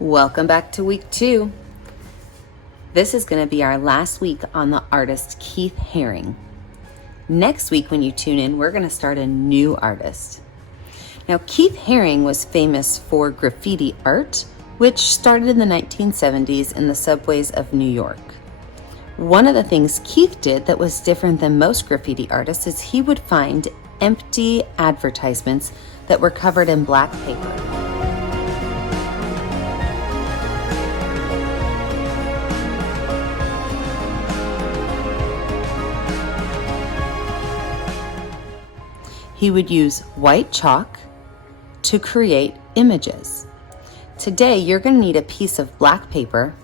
Welcome back to week 2. This is going to be our last week on the artist Keith Haring. Next week when you tune in, we're going to start a new artist. Now, Keith Haring was famous for graffiti art, which started in the 1970s in the subways of New York. One of the things Keith did that was different than most graffiti artists is he would find empty advertisements that were covered in black paper. He would use white chalk to create images. Today, you're going to need a piece of black paper,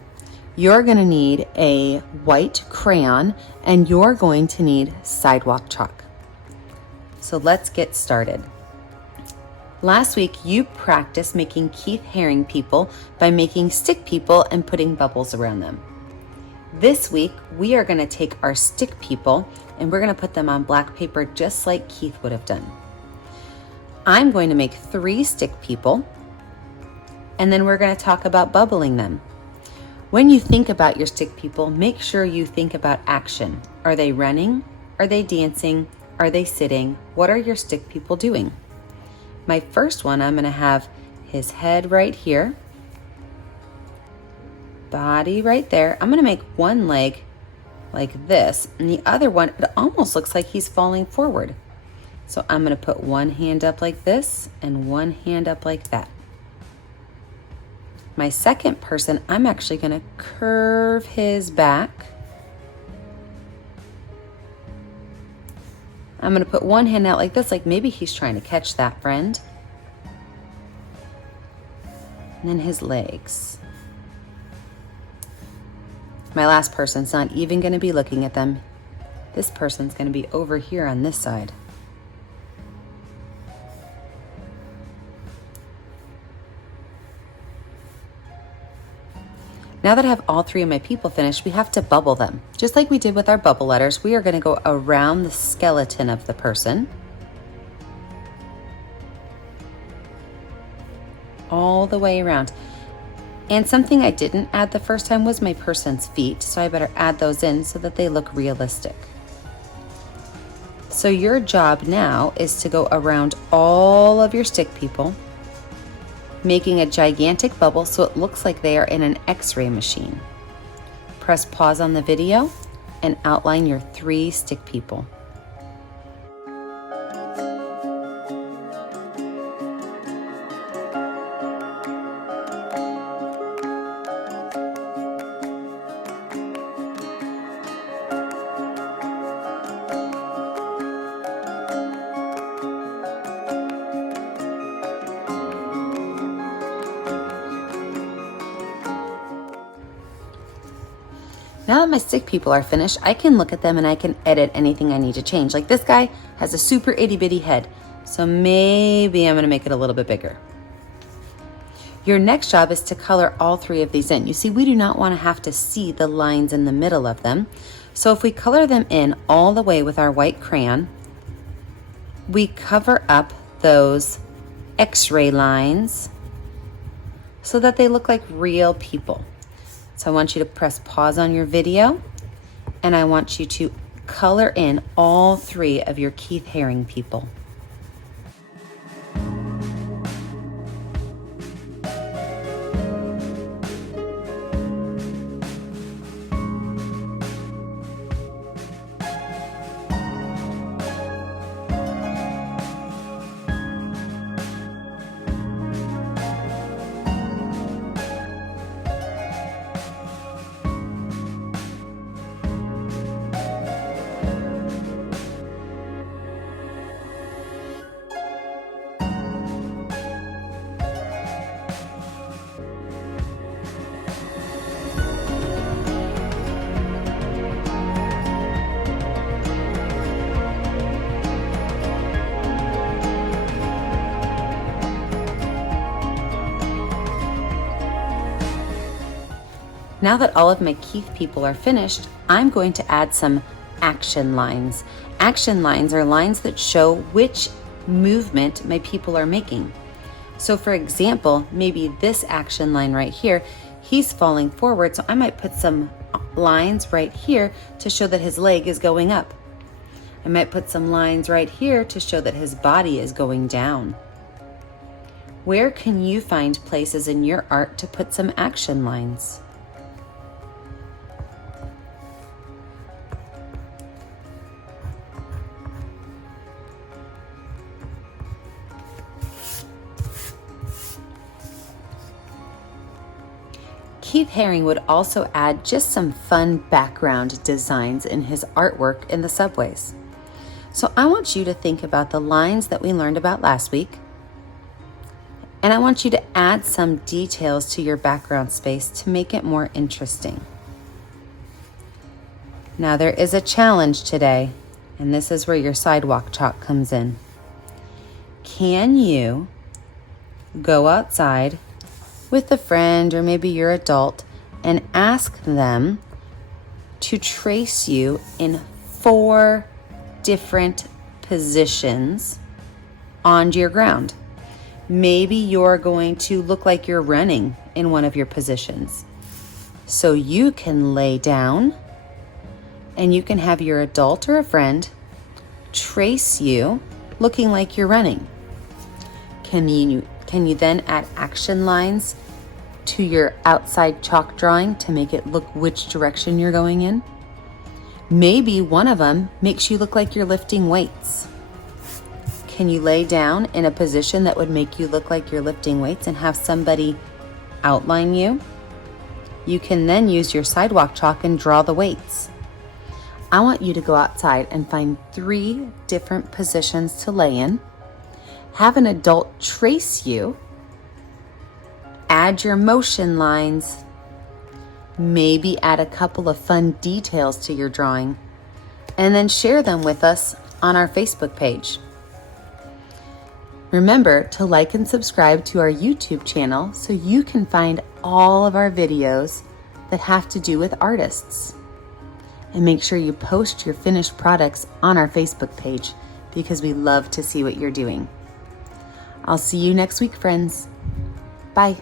you're going to need a white crayon, and you're going to need sidewalk chalk. So let's get started. Last week, you practiced making Keith Haring people by making stick people and putting bubbles around them. This week, we are going to take our stick people and we're going to put them on black paper just like Keith would have done. I'm going to make 3 stick people, and then we're going to talk about bubbling them. When you think about your stick people, make sure you think about action. Are they running? Are they dancing? Are they sitting? What are your stick people doing? My first one, I'm going to have his head right here, body right there. I'm going to make one leg like this, and the other one, it almost looks like he's falling forward. So I'm going to put one hand up like this and one hand up like that. My second person, I'm actually going to curve his back. I'm going to put one hand out like this, like maybe he's trying to catch that friend. And then his legs. My last person's not even going to be looking at them. This person's going to be over here on this side. Now that I have all 3 of my people finished, we have to bubble them. Just like we did with our bubble letters, we are going to go around the skeleton of the person. All the way around. And something I didn't add the first time was my person's feet, so I better add those in so that they look realistic. So your job now is to go around all of your stick people, making a gigantic bubble so it looks like they are in an X-ray machine. Press pause on the video and outline your 3 stick people. Now that my stick people are finished, I can look at them and I can edit anything I need to change. Like this guy has a super itty bitty head, so maybe I'm gonna make it a little bit bigger. Your next job is to color all 3 of these in. You see, we do not wanna have to see the lines in the middle of them. So if we color them in all the way with our white crayon, we cover up those X-ray lines so that they look like real people. So I want you to press pause on your video, and I want you to color in all 3 of your Keith Haring people. Now that all of my Keith people are finished, I'm going to add some action lines. Action lines are lines that show which movement my people are making. So for example, maybe this action line right here, he's falling forward, so I might put some lines right here to show that his leg is going up. I might put some lines right here to show that his body is going down. Where can you find places in your art to put some action lines? Keith Haring would also add just some fun background designs in his artwork in the subways. So I want you to think about the lines that we learned about last week, and I want you to add some details to your background space to make it more interesting. Now there is a challenge today, and this is where your sidewalk chalk comes in. Can you go outside with a friend or maybe your adult and ask them to trace you in 4 different positions on your ground? Maybe you're going to look like you're running in one of your positions. So you can lay down and you can have your adult or a friend trace you looking like you're running. Can you then add action lines to your outside chalk drawing to make it look which direction you're going in? Maybe one of them makes you look like you're lifting weights. Can you lay down in a position that would make you look like you're lifting weights and have somebody outline you? You can then use your sidewalk chalk and draw the weights. I want you to go outside and find 3 different positions to lay in. Have an adult trace you. Add your motion lines. Maybe add a couple of fun details to your drawing, and then share them with us on our Facebook page. Remember to like and subscribe to our YouTube channel so you can find all of our videos that have to do with artists. And make sure you post your finished products on our Facebook page because we love to see what you're doing. I'll see you next week, friends. Bye.